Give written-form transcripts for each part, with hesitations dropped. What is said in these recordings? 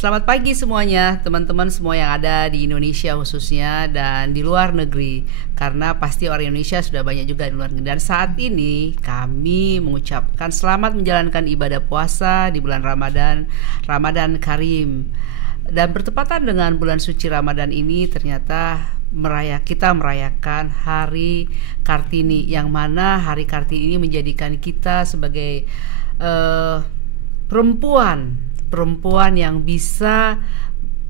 Selamat pagi semuanya, teman-teman semua yang ada di Indonesia khususnya dan di luar negeri. Karena pasti orang Indonesia sudah banyak juga di luar negeri. Dan saat ini kami mengucapkan selamat menjalankan ibadah puasa di bulan Ramadan, Ramadan Karim. Dan bertepatan dengan bulan suci Ramadan ini ternyata kita merayakan Hari Kartini, yang mana Hari Kartini ini menjadikan kita sebagai perempuan yang bisa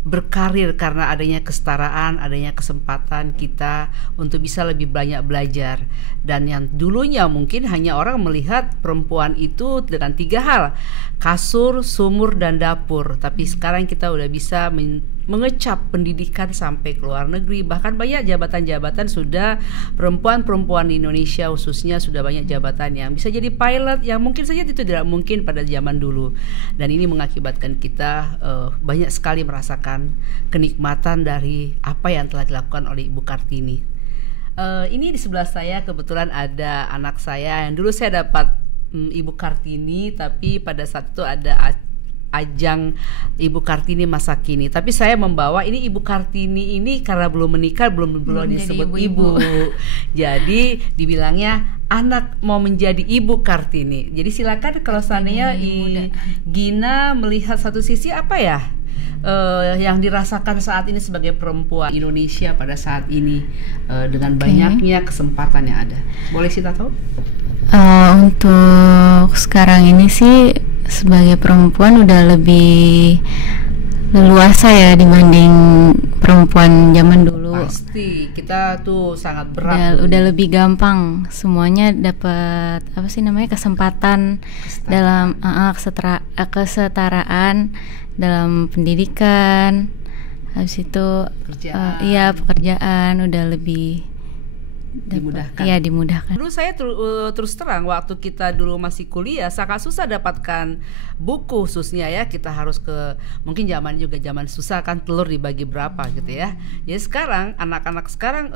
berkarir karena adanya kesetaraan, adanya kesempatan kita untuk bisa lebih banyak belajar. Dan yang dulunya mungkin hanya orang melihat perempuan itu dengan 3 hal, kasur, sumur, dan dapur. Tapi sekarang kita udah bisa mengecap pendidikan sampai ke luar negeri. Bahkan banyak jabatan-jabatan sudah perempuan-perempuan di Indonesia khususnya sudah banyak jabatan yang bisa jadi pilot, yang mungkin saja itu tidak mungkin pada zaman dulu. Dan ini mengakibatkan kita banyak sekali merasakan kenikmatan dari apa yang telah dilakukan oleh Ibu Kartini. Ini di sebelah saya kebetulan ada anak saya yang dulu saya dapat Ibu Kartini, tapi pada saat itu ada ajang Ibu Kartini masa kini. Tapi saya membawa ini Ibu Kartini ini karena belum menikah, belum disebut ibu. Jadi dibilangnya anak mau menjadi Ibu Kartini. Jadi silakan kalau seandainya Gina melihat satu sisi apa ya yang dirasakan saat ini sebagai perempuan Indonesia pada saat ini dengan banyaknya kesempatan yang ada. Boleh kita tahu? Untuk sekarang ini sih sebagai perempuan udah lebih leluasa ya dibanding perempuan zaman dulu. Pasti kita tuh sangat berat. Udah lebih gampang semuanya dapat kesempatan dalam kesetaraan dalam pendidikan. Habis itu pekerjaan udah lebih dimudahkan. Iya, dimudahkan. Dulu saya terus terang waktu kita dulu masih kuliah sangat susah dapatkan buku khususnya ya. Kita harus mungkin zaman susah kan, telur dibagi berapa gitu ya. Jadi sekarang anak-anak sekarang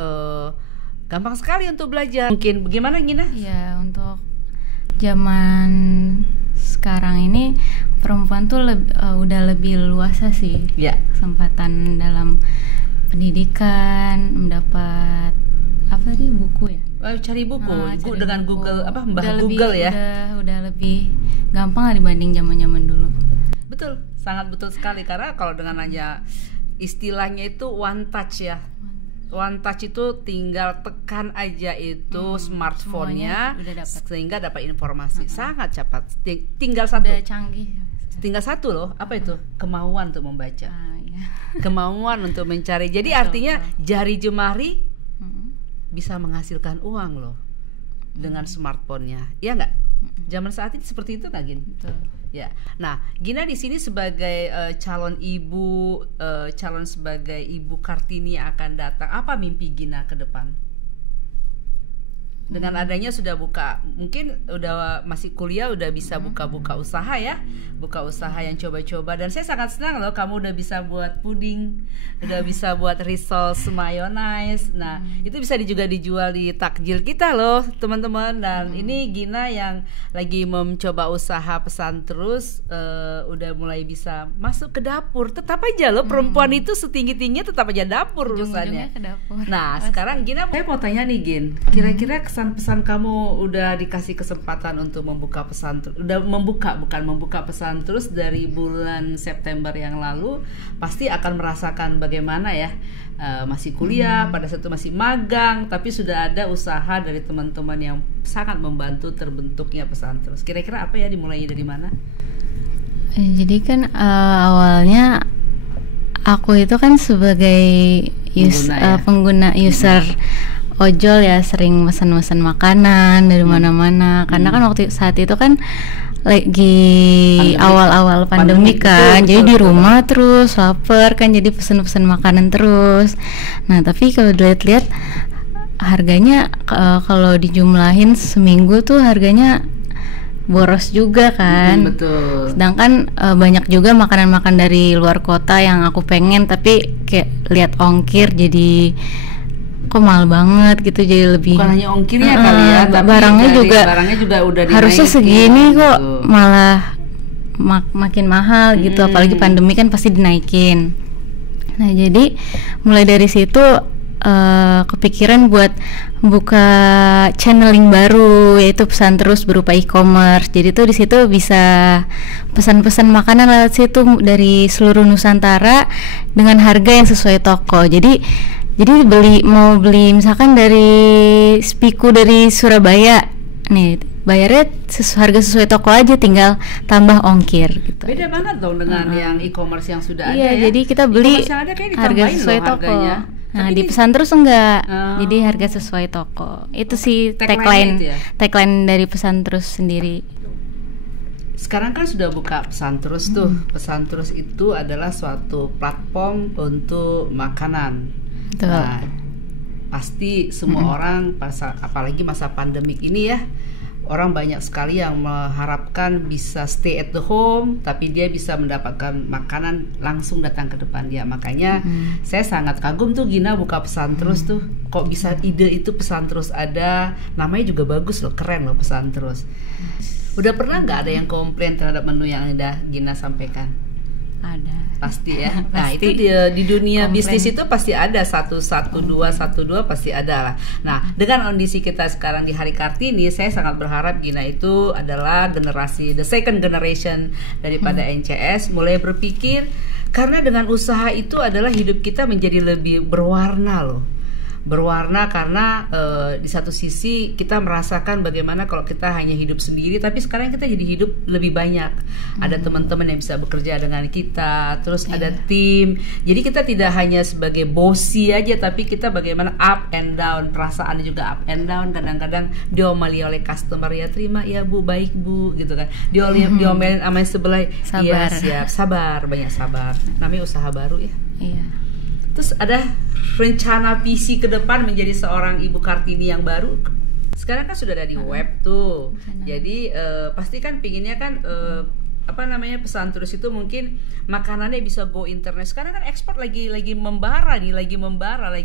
gampang sekali untuk belajar. Mungkin bagaimana Gina? Ya, untuk zaman sekarang ini perempuan tuh udah lebih luasa sih. Ya. Kesempatan dalam pendidikan, mendapat buku ya? Cari buku dengan buku. Google Google ya. Udah lebih gampang lah dibanding zaman dulu. Betul, sangat betul sekali, karena kalau dengan hanya istilahnya itu one touch ya. One touch itu tinggal tekan aja itu smartphone-nya sehingga dapat informasi sangat cepat. Tinggal satu. Udah canggih. Tinggal satu loh, apa itu? Kemauan untuk membaca. Iya. Kemauan untuk mencari. Jadi artinya jari jemari bisa menghasilkan uang loh dengan smartphone-nya, ya nggak? Zaman saat ini seperti itu nggak, Gin? Betul. Ya. Nah, Gina di sini sebagai calon sebagai Ibu Kartini akan datang. Apa mimpi Gina ke depan? Dengan adanya sudah buka, mungkin udah masih kuliah udah bisa buka usaha ya, buka usaha yang coba-coba. Dan saya sangat senang loh kamu udah bisa buat puding, udah bisa buat risol mayonnaise. Nah itu bisa juga dijual di takjil kita loh teman-teman. Dan ini Gina yang lagi mencoba usaha pesan terus, udah mulai bisa masuk ke dapur. Tetap aja loh perempuan itu setinggi-tingginya tetap aja dapur urusannya. Nah sekarang Gina, saya mau tanya nih Gin, kira-kira pesan-pesan kamu udah dikasih kesempatan untuk membuka bukan membuka pesan terus dari bulan September yang lalu, pasti akan merasakan bagaimana ya, masih kuliah, pada saat itu masih magang, tapi sudah ada usaha dari teman-teman yang sangat membantu terbentuknya pesan terus. Kira-kira apa ya, dimulainya dari mana? Jadi kan awalnya aku itu kan sebagai pengguna user ojol ya, sering mesen-mesen makanan dari mana-mana. Karena kan waktu saat itu kan lagi awal-awal pandemi kan, jadi di rumah terus lapar kan, jadi pesen-pesen makanan terus. Nah tapi kalau dilihat-lihat harganya kalau dijumlahin seminggu tuh harganya boros juga kan. Betul. Sedangkan banyak juga makanan-makanan dari luar kota yang aku pengen, tapi kayak lihat ongkir jadi kok mahal banget gitu, jadi lebih bukan hanya ongkirnya kali ya, tapi barangnya juga udah harusnya segini kok malah makin mahal gitu, apalagi pandemi kan pasti dinaikin. Nah jadi mulai dari situ kepikiran buat buka channeling baru, yaitu pesan terus berupa e-commerce. Jadi tuh di situ bisa pesan-pesan makanan lewat situ dari seluruh Nusantara dengan harga yang sesuai toko. Jadi mau beli misalkan dari Spiku dari Surabaya nih, bayarnya harga sesuai toko aja, tinggal tambah ongkir gitu. Beda banget dong dengan yang e-commerce yang sudah ada ya. Jadi kita beli harga sesuai toko. Nah, di pesan terus enggak. Jadi harga sesuai toko. Itu sih tagline dari pesan terus sendiri. Sekarang kan sudah buka pesan terus tuh. Pesan terus itu adalah suatu platform untuk makanan. Betul. Nah, pasti semua orang apalagi masa pandemik ini ya, orang banyak sekali yang mengharapkan bisa stay at the home, tapi dia bisa mendapatkan makanan langsung datang ke depan dia. Makanya saya sangat kagum tuh Gina buka pesan terus tuh. Kok bisa ide itu pesan terus ada, namanya juga bagus loh, keren loh pesan terus. Udah pernah nggak ada yang komplain terhadap menu yang udah Gina sampaikan? Ada. Pasti ya. Nah itu di dunia bisnis itu pasti ada 112 pasti ada lah. Nah dengan kondisi kita sekarang di Hari Kartini, saya sangat berharap Gina itu adalah generasi the second generation daripada NCS, mulai berpikir, karena dengan usaha itu adalah hidup kita menjadi lebih berwarna loh. Berwarna karena di satu sisi kita merasakan bagaimana kalau kita hanya hidup sendiri, tapi sekarang kita jadi hidup lebih banyak. Ada teman-teman yang bisa bekerja dengan kita, terus ada tim. Jadi kita tidak hanya sebagai bosi aja, tapi kita bagaimana up and down, perasaan juga up and down. Kadang-kadang diomeli oleh customer, ya terima ya Bu, baik Bu gitu kan. Diomelin sama sebelah, iya siap, sabar, banyak sabar. Namanya usaha baru ya. Iya. Terus ada rencana visi ke depan menjadi seorang Ibu Kartini yang baru. Sekarang kan sudah ada di web tuh. Jadi pasti kan pinginnya kan pesan terus itu mungkin makanannya bisa go internet. Sekarang kan ekspor lagi membara, lagi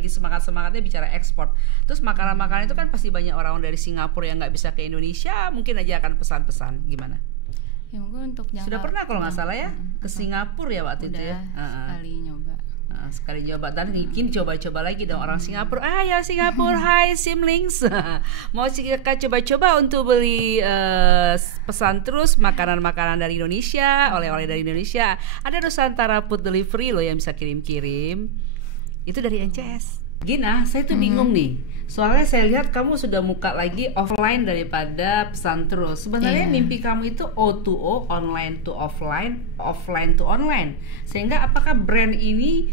semangatnya bicara ekspor. Terus makanan-makanan itu kan pasti banyak orang dari Singapura yang nggak bisa ke Indonesia, mungkin aja akan pesan-pesan gimana? Ya mungkin untuk sudah pernah kalau nggak salah ya ke Singapura ya waktu itu ya. Sekali nyoba. Sekali coba, dan mungkin coba-coba lagi dong orang Singapura. Ya Singapura, hai Simlings. Mau coba-coba untuk beli pesan terus makanan-makanan dari Indonesia, oleh-oleh dari Indonesia. Ada Nusantara Food Delivery loh yang bisa kirim-kirim. Itu dari NCS. Gina, saya tuh bingung nih. Soalnya saya lihat kamu sudah buka lagi offline daripada pesan terus. Sebenarnya mimpi kamu itu O2O, online to offline, offline to online. Sehingga apakah brand ini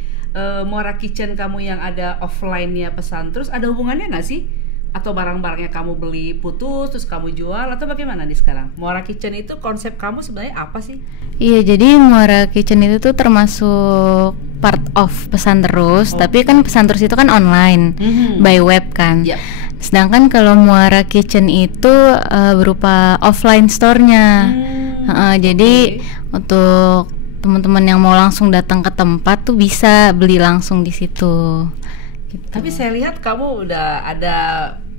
Muara Kitchen kamu yang ada offline-nya pesan terus ada hubungannya nggak sih? Atau barang-barangnya kamu beli putus terus kamu jual, atau bagaimana nih sekarang? Muara Kitchen itu konsep kamu sebenarnya apa sih? Iya, jadi Muara Kitchen itu tuh termasuk part of pesan terus, tapi kan pesan terus itu kan online, by web kan. Sedangkan kalau Muara Kitchen itu berupa offline store-nya. Jadi untuk teman-teman yang mau langsung datang ke tempat tuh bisa beli langsung di situ. Gitu. Tapi saya lihat kamu udah ada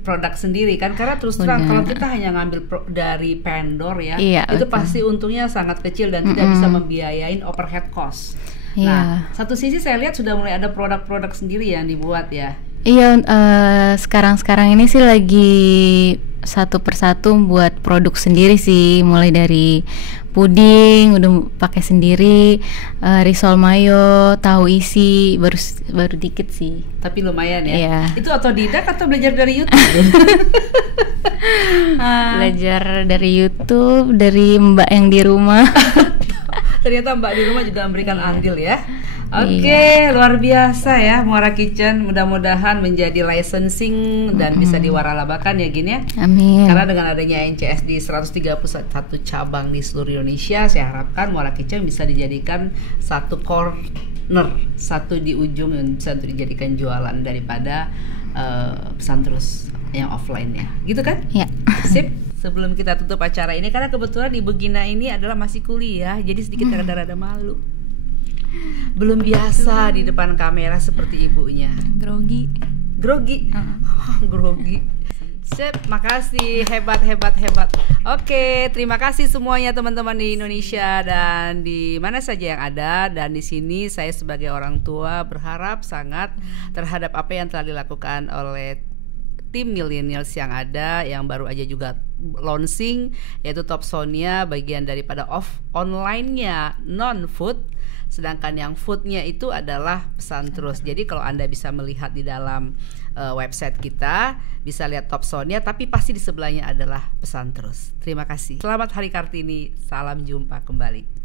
produk sendiri kan, karena terus terang kalau kita hanya ngambil dari vendor ya, itu pasti untungnya sangat kecil dan tidak bisa membiayain overhead cost. Nah, satu sisi saya lihat sudah mulai ada produk-produk sendiri yang dibuat ya. Iya, sekarang ini sih lagi satu persatu buat produk sendiri sih, mulai dari puding udah pakai sendiri, risol mayo, tahu isi baru dikit sih. Tapi lumayan ya. Iya. Itu otodidak atau belajar dari YouTube? Belajar dari YouTube, dari Mbak yang di rumah. Ternyata Mbak di rumah juga memberikan andil ya. Oke, luar biasa ya Muara Kitchen. Mudah-mudahan menjadi licensing dan bisa diwaralabakan ya Gin ya. Amin. Karena dengan adanya NCS di 131 cabang di seluruh Indonesia, saya harapkan Muara Kitchen bisa dijadikan satu corner, satu di ujung yang bisa dijadikan jualan daripada pesan terus yang offline ya. Gitu kan? Iya. Sip. Sebelum kita tutup acara ini, karena kebetulan Ibu Gina ini adalah masih kuliah, jadi sedikit rada-rada malu. Belum biasa di depan kamera seperti ibunya. Grogi. Grogi. Sip, makasih, hebat. Oke, terima kasih semuanya teman-teman di Indonesia dan di mana saja yang ada. Dan di sini saya sebagai orang tua berharap sangat terhadap apa yang telah dilakukan oleh tim millennials yang ada, yang baru aja juga launching, yaitu Topsonia, bagian daripada online-nya non-food. Sedangkan yang foodnya itu adalah pesan terus. Jadi kalau Anda bisa melihat di dalam website kita, bisa lihat Topsonia, tapi pasti di sebelahnya adalah pesan terus. Terima kasih. Selamat Hari Kartini. Salam jumpa kembali.